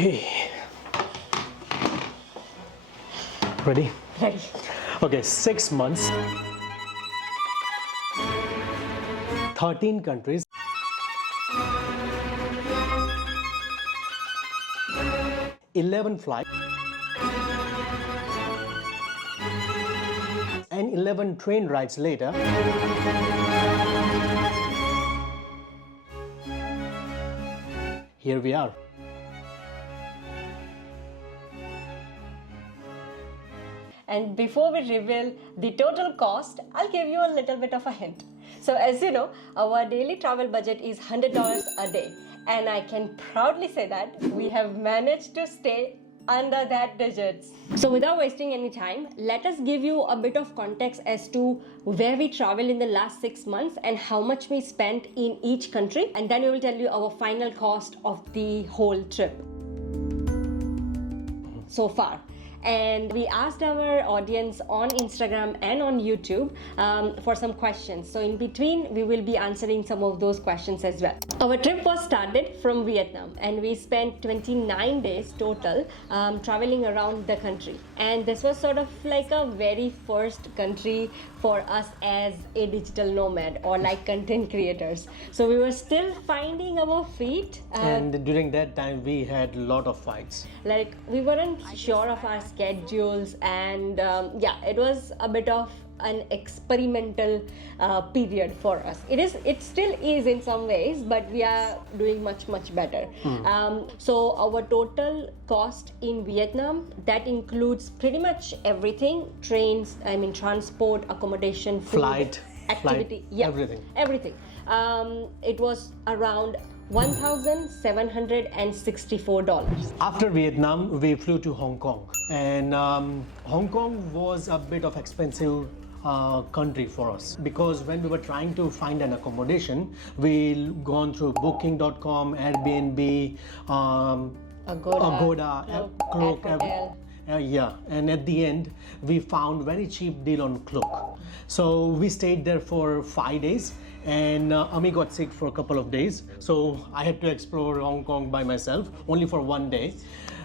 Okay. Ready? Ready. Okay, 6 months, 13 countries, 11 flights, and 11 train rides later, here we are. And before we reveal the total cost, I'll give you a little bit of a hint. So as you know, our daily travel budget is $100 a day. And I can proudly say that we have managed to stay under that digits. So without wasting any time, let us give you a bit of context as to where we traveled in the last 6 months and how much we spent in each country. And then we will tell you our final cost of the whole trip so far. And we asked our audience on Instagram and on YouTube for some questions. So in between, we will be answering some of those questions as well. Our trip was started from Vietnam and we spent 29 days total traveling around the country. And this was sort of like a very first country for us as a digital nomad or like content creators. So we were still finding our feet. And during that time, we had a lot of fights. Like we weren't sure of our schedules, and yeah, it was a bit of an experimental period for us. It still is in some ways, but we are doing much better. So our total cost in Vietnam, that includes pretty much everything: trains, transport, accommodation, food, Flight, activity, yeah, everything. It was around $1,764. After Vietnam, we flew to Hong Kong, and Hong Kong was a bit of expensive country for us, because when we were trying to find an accommodation, we gone through booking.com, Airbnb, Agoda, Klook, yeah, and at the end we found very cheap deal on Klook. So we stayed there for 5 days, and Ami got sick for a couple of days, so I had to explore Hong Kong by myself only for 1 day,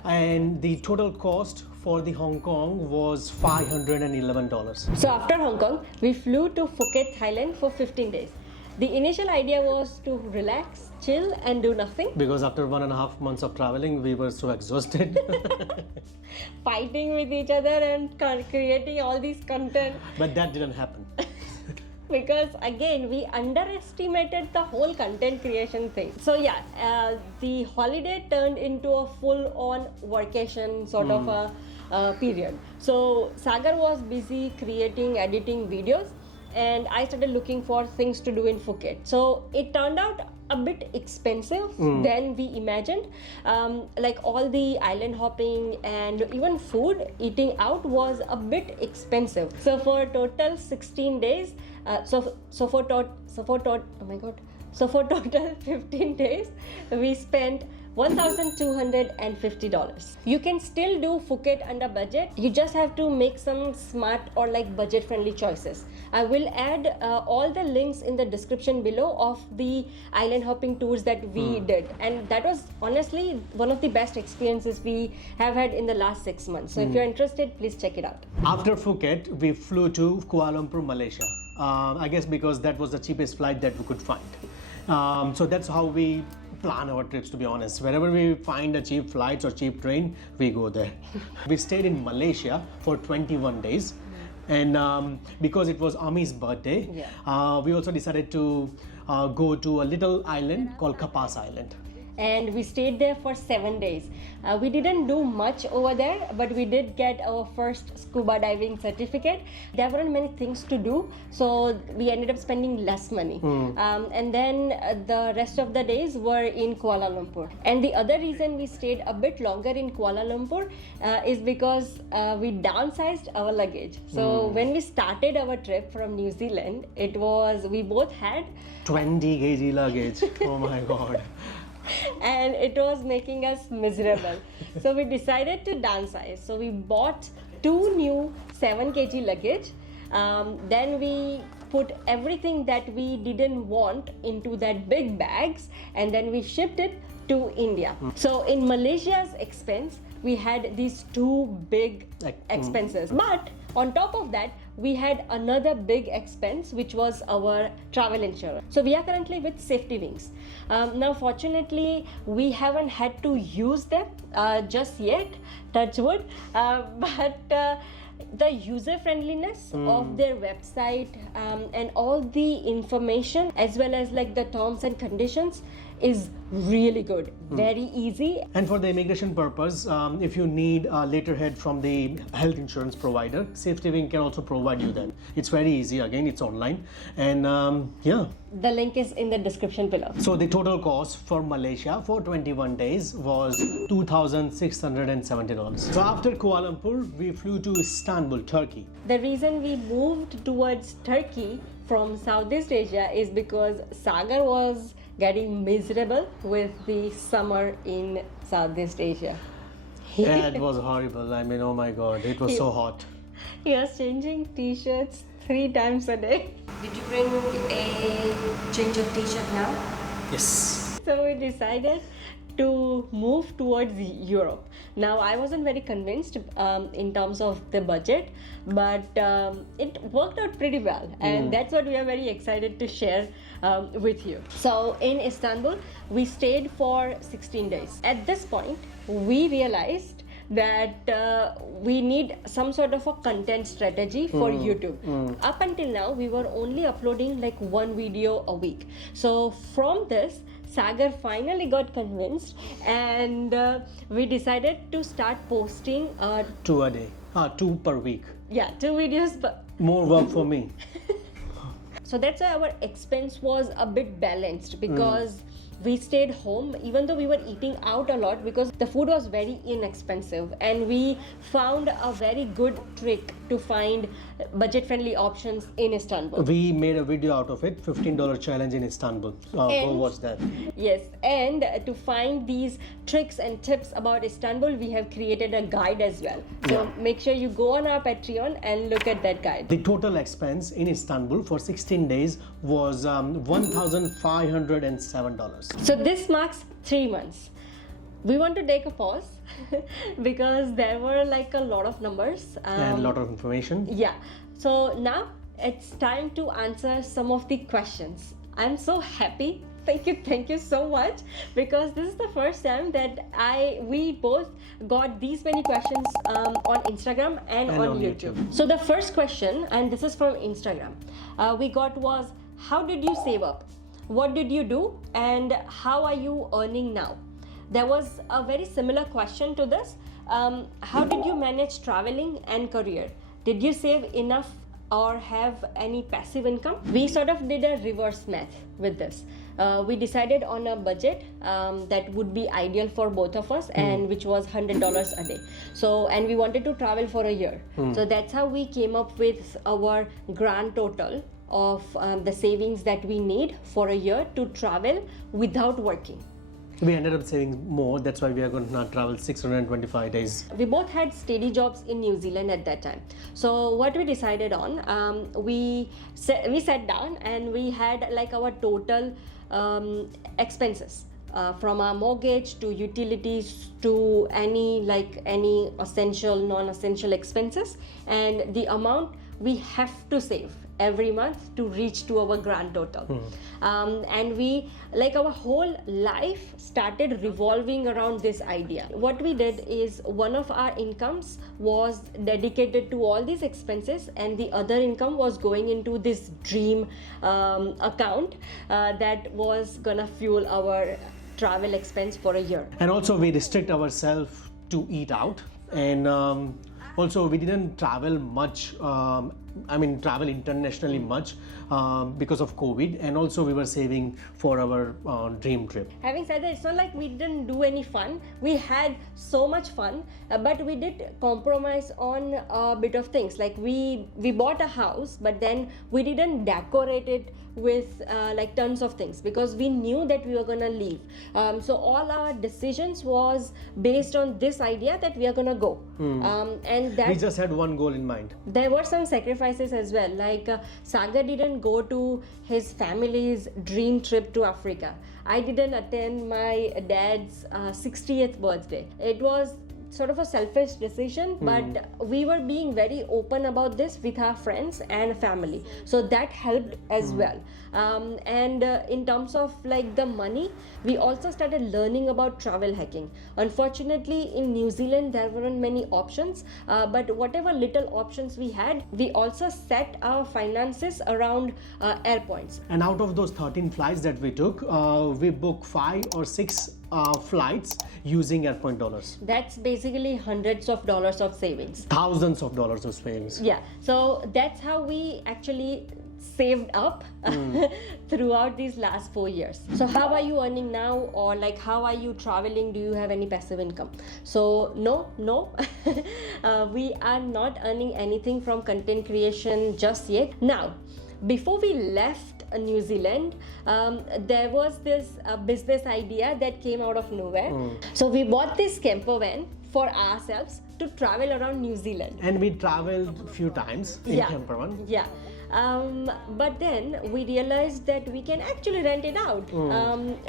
and the total cost for the Hong Kong was $511. So after Hong Kong, we flew to Phuket, Thailand for 15 days. The initial idea was to relax, chill and do nothing. Because after 1.5 months of traveling, we were so exhausted. Fighting with each other and creating all these content. But that didn't happen. Because again, we underestimated the whole content creation thing. So yeah, the holiday turned into a full-on vacation sort of a period. So Sagar was busy creating, editing videos, and I started looking for things to do in Phuket. So it turned out a bit expensive than we imagined. Like all the island hopping and even food, eating out was a bit expensive. So for total 16 days, so for total 15 days, we spent $1,250. You can still do Phuket under budget. You just have to make some smart or like budget-friendly choices. I will add all the links in the description below of the island hopping tours that we did, and that was honestly one of the best experiences we have had in the last 6 months. So if you're interested, please check it out. After Phuket, we flew to Kuala Lumpur, Malaysia. I guess because that was the cheapest flight that we could find. So that's how we plan our trips, to be honest. Wherever we find a cheap flight or cheap train, we go there. We stayed in Malaysia for 21 days. And because it was Ami's birthday, we also decided to go to a little island called Kapas Island. And we stayed there for 7 days. We didn't do much over there, but we did get our first scuba diving certificate. There weren't many things to do, so we ended up spending less money. And then the rest of the days were in Kuala Lumpur. And the other reason we stayed a bit longer in Kuala Lumpur is because we downsized our luggage. So when we started our trip from New Zealand, we both had 20 kg luggage. Oh my god. And it was making us miserable. So we decided to downsize. So we bought 2 new 7 kg luggage. Then we put everything that we didn't want into that big bags, and then we shipped it to India. So in Malaysia's expense, we had these two big expenses. But on top of that, we had another big expense, which was our travel insurance. So we are currently with Safety Wings. Now, fortunately, we haven't had to use them just yet, touch wood. But the user friendliness of their website and all the information, as well as like the terms and conditions, is really good, very easy. And for the immigration purpose, if you need a letterhead from the health insurance provider, Safety Wing can also provide you that. It's very easy, again, it's online. And yeah. The link is in the description below. So the total cost for Malaysia for 21 days was $2,670. So after Kuala Lumpur, we flew to Istanbul, Turkey. The reason we moved towards Turkey from Southeast Asia is because Sagar was getting miserable with the summer in Southeast Asia. Yeah, it was horrible. I mean, oh my god, it was so hot. He was changing t-shirts 3 times a day. Did you bring a change of t-shirt now? Yes. So we decided to move towards Europe. Now, I wasn't very convinced in terms of the budget, but it worked out pretty well, and that's what we are very excited to share with you. So in Istanbul, we stayed for 16 days. At this point, we realized that we need some sort of a content strategy for YouTube. Up until now, we were only uploading like 1 video a week. So from this, Sagar finally got convinced, and we decided to start posting 2 a day, 2 per week. Yeah, 2 videos per. More work for me. So that's why our expense was a bit balanced, because we stayed home even though we were eating out a lot, because the food was very inexpensive, and we found a very good trick to find budget friendly options in Istanbul. We made a video out of it, $15 challenge in Istanbul. Go watch that. Yes, and to find these tricks and tips about Istanbul, we have created a guide as well. So make sure you go on our Patreon and look at that guide. The total expense in Istanbul for 16 days was $1,507. So this marks 3 months. We want to take a pause because there were like a lot of numbers and a lot of information. Yeah. So now it's time to answer some of the questions. I'm so happy. Thank you so much, because this is the first time that we both got these many questions on Instagram and on YouTube. So the first question, and this is from Instagram, we got was, how did you save up? What did you do, and how are you earning now? There was a very similar question to this. How did you manage traveling and career? Did you save enough or have any passive income? We sort of did a reverse math with this. We decided on a budget that would be ideal for both of us, and which was $100 a day. So, and we wanted to travel for a year. So that's how we came up with our grand total of the savings that we need for a year to travel without working. We ended up saving more. That's why we are going to travel 625 days. We both had steady jobs in New Zealand at that time. So what we decided on, we sat down and we had like our total expenses. From our mortgage to utilities to any essential, non-essential expenses, and the amount we have to save every month to reach to our grand total. And we, like, our whole life started revolving around this idea. What we did is, one of our incomes was dedicated to all these expenses, and the other income was going into this dream account that was gonna fuel our travel expense for a year. And also we restrict ourselves to eat out, and also we didn't travel much, travel internationally much because of COVID, and also we were saving for our dream trip. Having said that, it's not like we didn't do any fun. We had so much fun, but we did compromise on a bit of things. Like we bought a house, but then we didn't decorate it with like tons of things, because we knew that we were gonna leave. So all our decisions was based on this idea that we are gonna go. And that We just had one goal in mind. there were some sacrifices as well. Like Sagar didn't go to his family's dream trip to Africa. I didn't attend my dad's 60th birthday. It was sort of a selfish decision, but we were being very open about this with our friends and family, so that helped as well. And in terms of like the money, we also started learning about travel hacking. Unfortunately, in New Zealand there weren't many options, but whatever little options we had, we also set our finances around air points. And out of those 13 flights that we took, we booked 5 or 6 flights using airpoint dollars. That's basically hundreds of dollars of savings. Thousands of dollars of savings. Yeah, so that's how we actually saved up throughout these last 4 years. So how are you earning now, or like how are you traveling? Do you have any passive income? So no, we are not earning anything from content creation just yet. Now, before we left New Zealand, there was this business idea that came out of nowhere. So we bought this camper van for ourselves to travel around New Zealand. And we traveled a few times in camper van. Yeah. But then we realized that we can actually rent it out.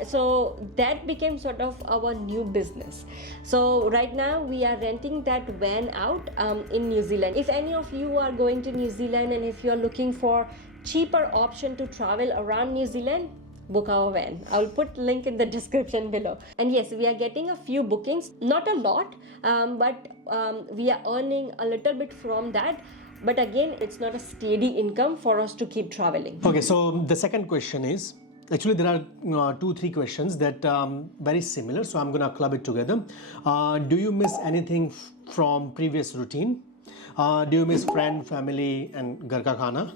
So that became sort of our new business. So right now we are renting that van out in New Zealand. If any of you are going to New Zealand and if you are looking for cheaper option to travel around New Zealand, book our van. I'll put link in the description below. And yes, we are getting a few bookings, not a lot, but we are earning a little bit from that. But again, it's not a steady income for us to keep traveling. Okay, so the second question is, actually there are 2-3 questions that very similar, so I'm gonna club it together. Do you miss anything from previous routine? Do you miss friend, family, and घर का खाना?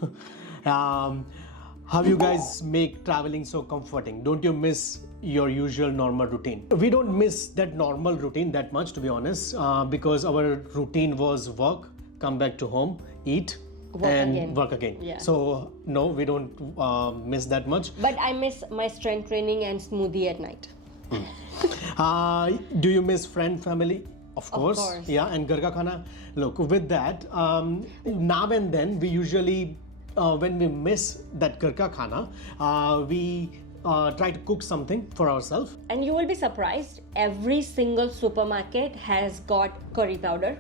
How you guys make traveling so comforting? Don't you miss your usual normal routine? We don't miss that normal routine that much, to be honest, because our routine was work, come back to home, eat, work again. Yeah. So no, we don't miss that much. But I miss my strength training and smoothie at night. Do you miss friend, family? Of course. Yeah, and घर का खाना. Look, with that, now and then we usually when we miss that घर का खाना, we try to cook something for ourselves. And you will be surprised, every single supermarket has got curry powder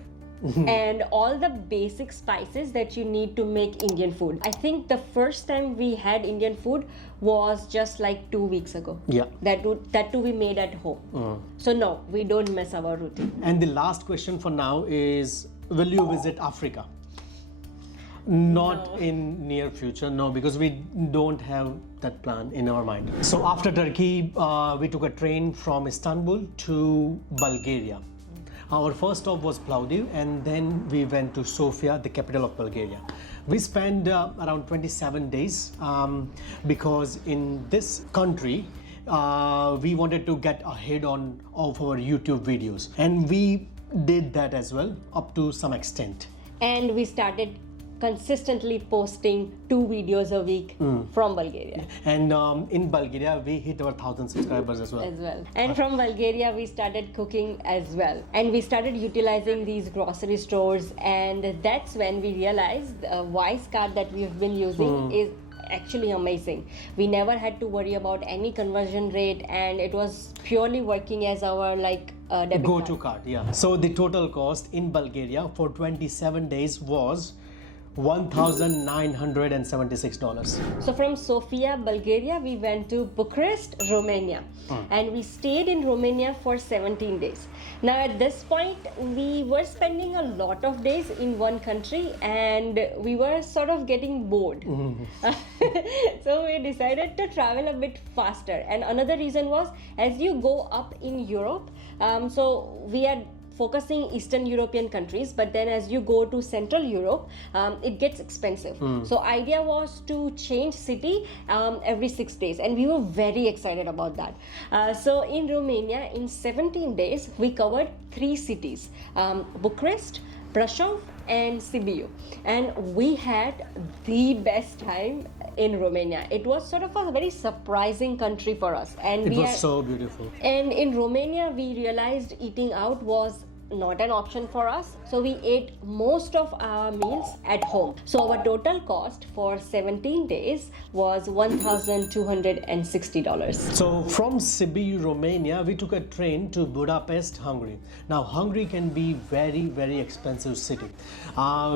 and all the basic spices that you need to make Indian food. I think the first time we had Indian food was just like 2 weeks ago. Yeah. That too we made at home. So no, we don't miss our routine. And the last question for now is, will you visit Africa? Not in near future, no, because we don't have that plan in our mind. So after Turkey, we took a train from Istanbul to Bulgaria. Our first stop was Plovdiv, and then we went to Sofia, the capital of Bulgaria. We spent around 27 days because in this country, we wanted to get ahead of our YouTube videos, and we did that as well up to some extent. And we started consistently posting 2 videos a week from Bulgaria. And in Bulgaria, we hit our 1,000 subscribers as well. And from Bulgaria, we started cooking as well. And we started utilizing these grocery stores. And that's when we realized the Wise card that we've been using is actually amazing. We never had to worry about any conversion rate, and it was purely working as our debit go-to card. Yeah. So the total cost in Bulgaria for 27 days was $1,976. So from Sofia, Bulgaria, we went to Bucharest, Romania, and we stayed in Romania for 17 days. Now at this point, we were spending a lot of days in one country and we were sort of getting bored. So we decided to travel a bit faster. And another reason was, as you go up in Europe, so we had focusing Eastern European countries, but then as you go to Central Europe, it gets expensive. So idea was to change city every 6 days, and we were very excited about that. So in Romania, in 17 days, we covered 3 cities, Bucharest, Brașov, and Sibiu, and we had the best time in Romania. It was sort of a very surprising country for us, and It was so beautiful. and in Romania, we realized eating out was not an option for us. So we ate most of our meals at home. So our total cost for 17 days was $1,260. So from Sibiu, Romania, we took a train to Budapest, Hungary. Now, Hungary can be very, very expensive city.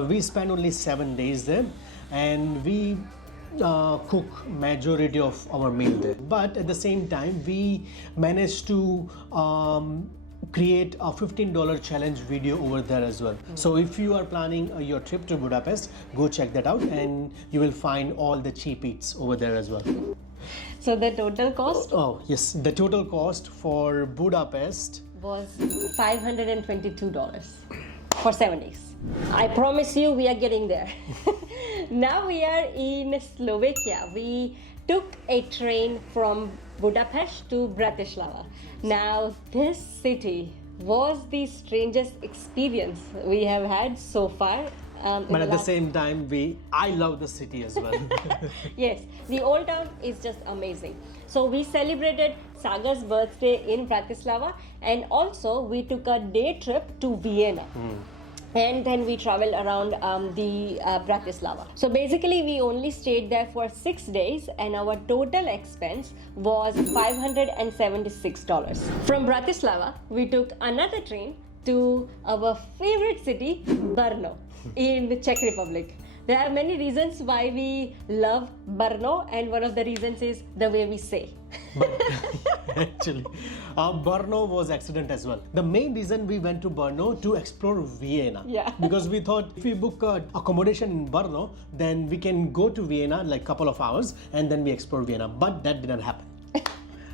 We spent only 7 days there, and we cook majority of our meal there. But at the same time, we managed to create a $15 challenge video over there as well. So if you are planning your trip to Budapest, go check that out, and you will find all the cheap eats over there as well. So the total cost Oh yes, the total cost for Budapest was $522 for 7 days. I promise you we are getting there. Now we are in Slovakia. We took a train from Budapest to Bratislava. Now this city was the strangest experience we have had so far. but at the same time, I love the city as well. Yes, the old town is just amazing. So we celebrated Sagar's birthday in Bratislava, and also we took a day trip to Vienna. And then we traveled around the Bratislava. So basically we only stayed there for 6 days, and our total expense was $576. From Bratislava, we took another train to our favorite city, Brno, in the Czech Republic. There are many reasons why we love Brno, and one of the reasons is the way we say. But actually, Brno was accident as well. The main reason we went to Brno to explore Vienna. Yeah. Because we thought if we book accommodation in Brno, then we can go to Vienna like couple of hours, and then we explore Vienna. But that didn't happen.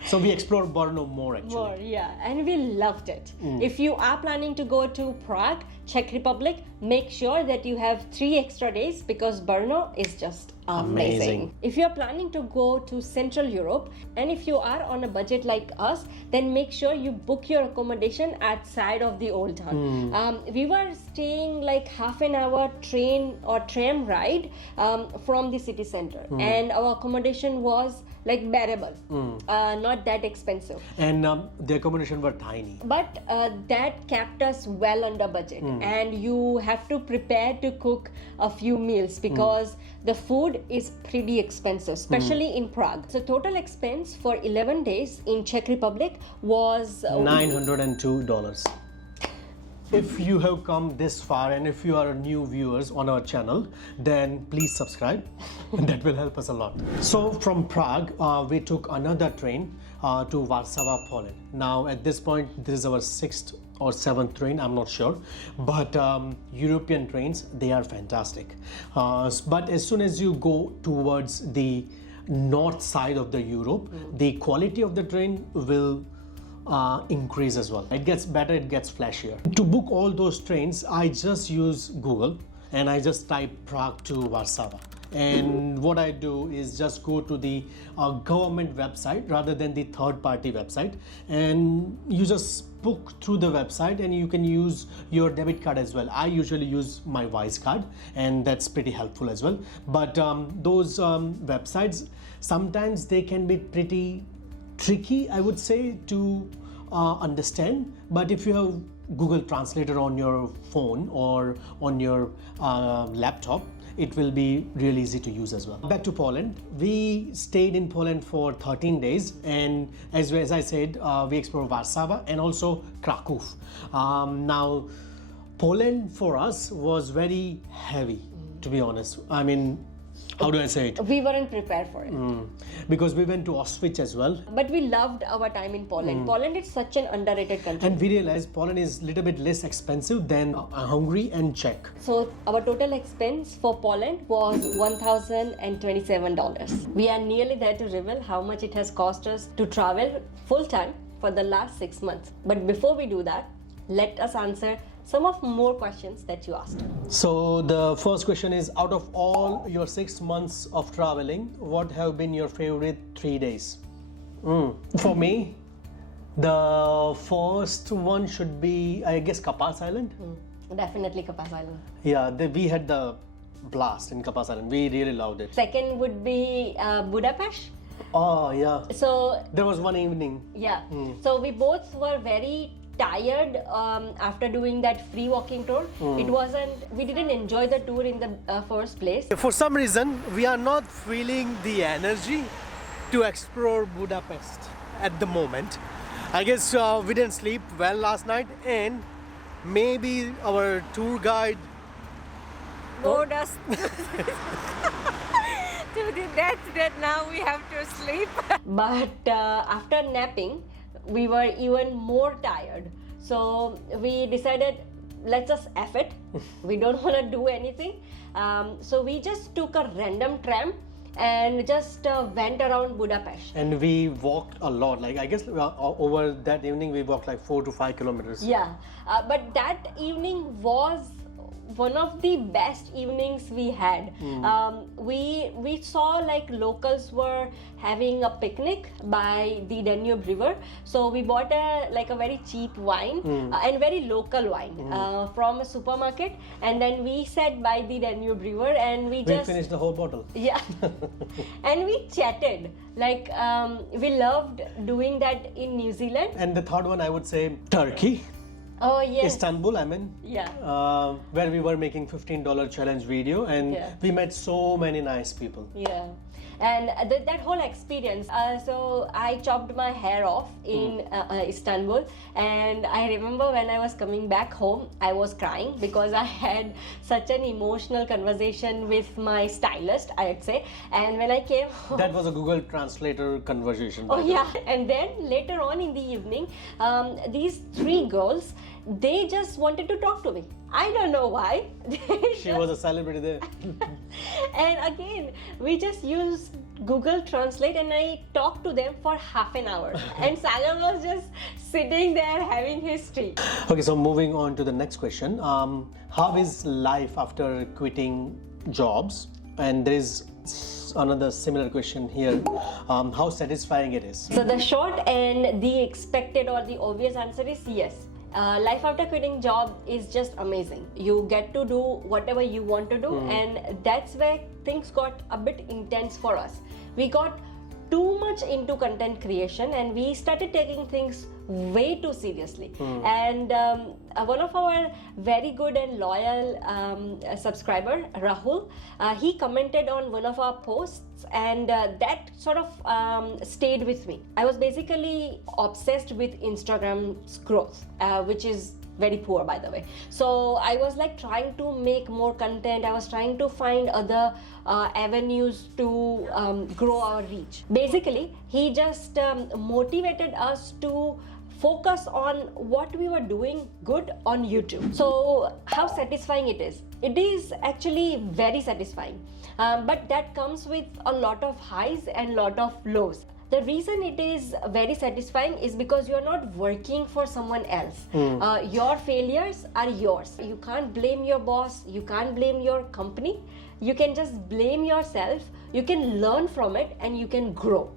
So we explored Brno more actually. More, yeah, and we loved it. If you are planning to go to Prague, Czech Republic, make sure that you have 3 extra days, because Brno is just amazing. If you are planning to go to Central Europe, and if you are on a budget like us, then make sure you book your accommodation outside of the old town. We were staying like half an hour train or tram ride from the city center, and our accommodation was like bearable, not that expensive. And the accommodation were tiny. But that kept us well under budget, and you have to prepare to cook a few meals, because the food is pretty expensive, especially in Prague. So total expense for 11 days in Czech Republic was $902. If you have come this far, and if you are new viewers on our channel, then please subscribe. That will help us a lot. So from Prague, we took another train to Warsaw, Poland. Now at this point, this is our 6th or 7th train, I'm not sure. But European trains, they are fantastic. But as soon as you go towards the north side of the Europe, the quality of the train will increase as well. It gets better, it gets flashier. To book all those trains, I just use Google, and I just type Prague to Warsaw. And what I do is just go to the government website rather than the third-party website, and you just book through the website, and you can use your debit card as well. I usually use my Wise card, and that's pretty helpful as well. But those websites, sometimes they can be pretty tricky, I would say, to understand. But if you have Google Translator on your phone or on your laptop, it will be really easy to use as well. Back to Poland. We stayed in Poland for 13 days, and as I said, we explored Warsaw and also Krakow. Now, Poland for us was very heavy, to be honest. I mean, how do I say it? We weren't prepared for it. Because we went to Auschwitz as well. But we loved our time in Poland. Poland is such an underrated country. And we realized Poland is a little bit less expensive than Hungary and Czech. So our total expense for Poland was $1,027. We are nearly there to reveal how much it has cost us to travel full time for the last 6 months. But before we do that, let us answer some of more questions that you asked. So the first question is, out of all your 6 months of traveling, what have been your favorite 3 days? For me, the first one should be, I guess, Kapas Island. Definitely Kapas Island. Yeah, we had the blast in Kapas Island. We really loved it. Second would be Budapest. Oh yeah. So There was one evening. yeah, so we both were very tired after doing that free walking tour. We didn't enjoy the tour in the first place. For some reason, we are not feeling the energy to explore Budapest at the moment. I guess we didn't sleep well last night, and maybe our tour guide bored us to the death that now we have to sleep. But after napping, we were even more tired. So we decided, let's just F it. We don't want to do anything. So we just took a random tram and just went around Budapest. and we walked a lot. Like I guess over that evening we walked like 4 to 5 kilometers. Yeah, but that evening was one of the best evenings we had. We saw like locals were having a picnic by the Danube River, so we bought a very cheap wine and very local wine from a supermarket, and then we sat by the Danube River and we just finished the whole bottle. yeah, and we chatted. Like we loved doing that in New Zealand. And the third one I would say Turkey. Oh yes. Istanbul, I mean. Yeah. Where we were making $15 challenge video, and Yeah. we met so many nice people. Yeah, and that whole experience. So I chopped my hair off in Istanbul, and I remember when I was coming back home, I was crying because I had such an emotional conversation with my stylist, I'd say. And when I came home, That was a Google Translator conversation. by oh the way. yeah, and then later on in the evening, these three girls, they just wanted to talk to me. I don't know why. She was a celebrity there. And again, we just used Google Translate and I talked to them for half an hour. And Sagar was just sitting there having his tea. Okay, so moving on to the next question. How is life after quitting jobs? And there is another similar question here. How satisfying it is? So the short and the expected or the obvious answer is yes. Life after quitting job is just amazing. You get to do whatever you want to do, and that's where things got a bit intense for us. We got too much into content creation and we started taking things way too seriously. And one of our very good and loyal subscriber, Rahul, he commented on one of our posts, and that sort of stayed with me. I was basically obsessed with Instagram's growth, which is very poor, by the way. So I was like trying to make more content. I was trying to find other avenues to grow our reach. Basically, he just motivated us to focus on what we were doing good on YouTube. So how satisfying it is. It is actually very satisfying, but that comes with a lot of highs and lot of lows. The reason it is very satisfying is because you're not working for someone else. Your failures are yours. You can't blame your boss, you can't blame your company. You can just blame yourself, you can learn from it, and you can grow.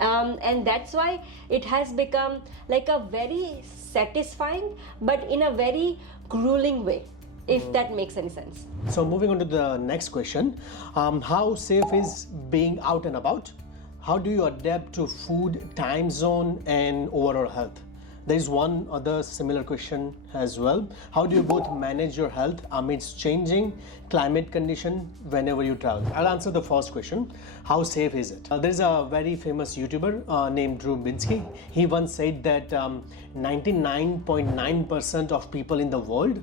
And that's why it has become like a very satisfying but in a very grueling way, if that makes any sense. So moving on to the next question. How safe is being out and about? How do you adapt to food, time zone, and overall health? There is one other similar question as well. How do you both manage your health amidst changing climate condition whenever you travel? I'll answer the first question. How safe is it? There's a very famous YouTuber named Drew Binsky. He once said that 99.9% of people in the world,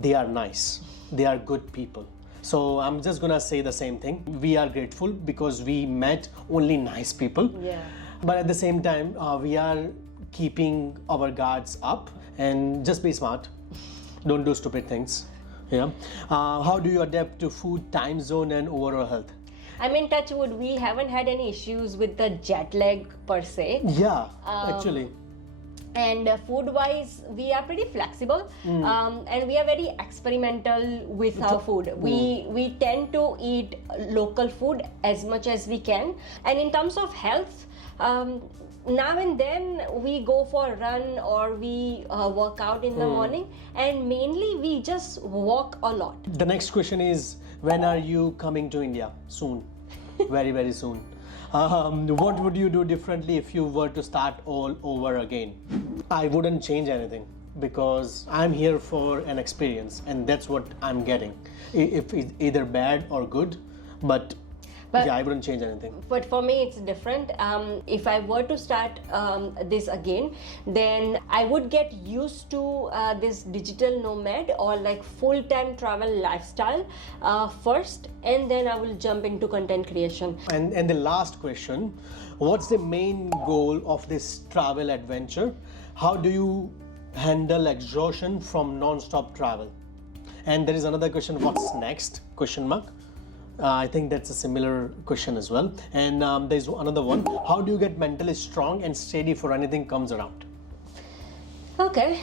they are nice. They are good people. So I'm just gonna say the same thing. We are grateful because we met only nice people. Yeah. But at the same time, we are keeping our guards up and just be smart. Don't do stupid things. Yeah. How do you adapt to food, time zone, and overall health? I mean, touch wood, we haven't had any issues with the jet lag per se. Yeah, actually. And food-wise, we are pretty flexible, and we are very experimental with our food. We tend to eat local food as much as we can. And in terms of health, now and then we go for a run or we work out in the morning, and mainly we just walk a lot. The next question is, when are you coming to India? Soon. Very, very soon. What would you do differently if you were to start all over again? I wouldn't change anything because I'm here for an experience and that's what I'm getting. If it's either bad or good, but yeah, I wouldn't change anything. But for me, it's different. If I were to start this again, then I would get used to this digital nomad or like full-time travel lifestyle first, and then I will jump into content creation. And the last question, what's the main goal of this travel adventure? How do you handle exhaustion from non-stop travel? And there is another question, what's next? Question mark. I think that's a similar question as well. And there's another one. How do you get mentally strong and steady for anything comes around? Okay.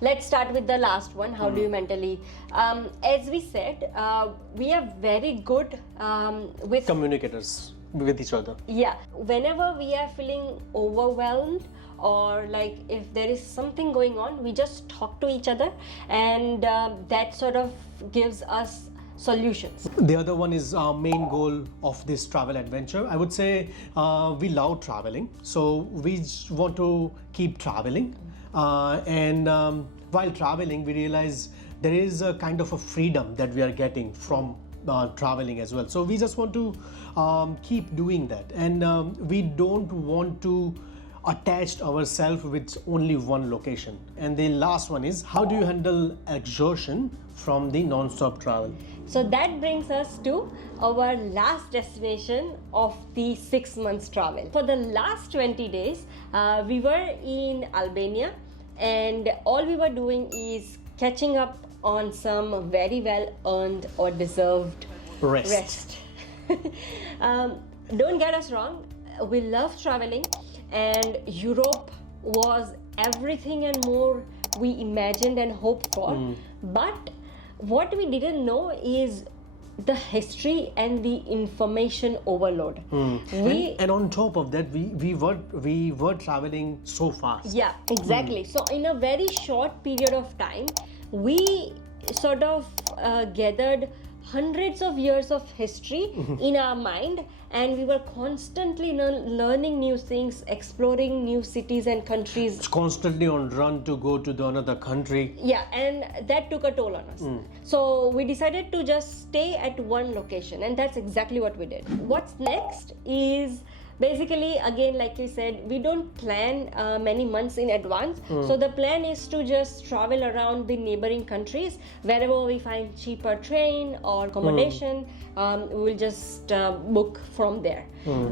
Let's start with the last one. How do you mentally? As we said, we are very good with communicators with each other. Yeah. Whenever we are feeling overwhelmed or like if there is something going on, we just talk to each other, and that sort of gives us solutions. The other one is our main goal of this travel adventure. I would say we love traveling, so we just want to keep traveling, and while traveling we realize there is a kind of a freedom that we are getting from traveling as well. So we just want to keep doing that, and we don't want to attach ourselves with only one location. And the last one is, how do you handle exhaustion from the non-stop travel? So that brings us to our last destination of the 6 months travel. For the last 20 days, we were in Albania, and all we were doing is catching up on some very well earned or deserved rest. Don't get us wrong, we love traveling, and Europe was everything and more we imagined and hoped for. But what we didn't know is the history and the information overload. And on top of that, we were traveling so fast. Yeah, exactly. So in a very short period of time, we sort of gathered hundreds of years of history in our mind, and we were constantly learning new things, exploring new cities and countries. It's constantly on run to go to another country. Yeah, and that took a toll on us. So we decided to just stay at one location, and that's exactly what we did. What's next is basically, again, like you said, we don't plan many months in advance. So the plan is to just travel around the neighboring countries. Wherever we find cheaper train or accommodation, we will just book from there.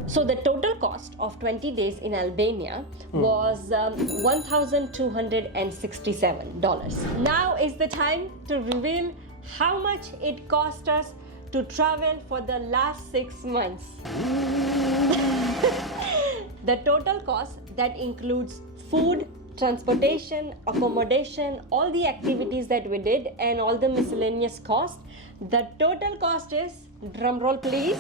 So the total cost of 20 days in Albania was $1,267. Now is the time to reveal how much it cost us to travel for the last 6 months. The total cost that includes food, transportation, accommodation, all the activities that we did, and all the miscellaneous cost. The total cost is, drumroll please,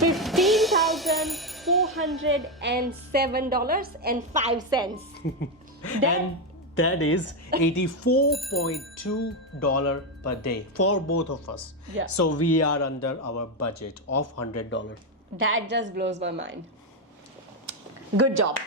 $15,407.05. And that is $84.2 per day for both of us. Yeah. So we are under our budget of $100. That just blows my mind. Good job.